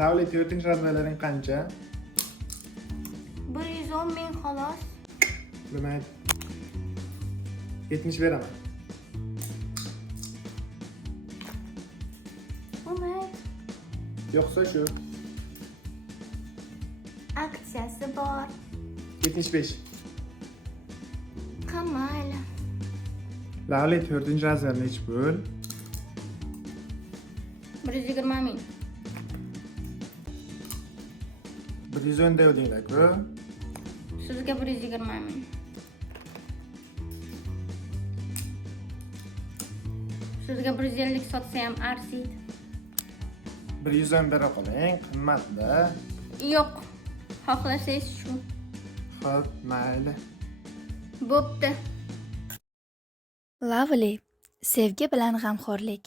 Lavli 4-chi razmalaring qancha? 110 ming xolos. Bilmaydi. 70 beraman. Umid, Yo'qsa shu. aksiyasi bor. 75. Qamayli. Lavli 4-chi razmerni nechi bo'l? 120 ming. 110 devdinglar-ku. Sizga 120 ming. Sizga 150 sotsa ham arziydi. 110 bera qoling, qimmatda. Yo'q. Xohlasangiz shu. Xo'p, mayli. Bo'pti. Lovely. Sevgi bilan g'amxo'rlik.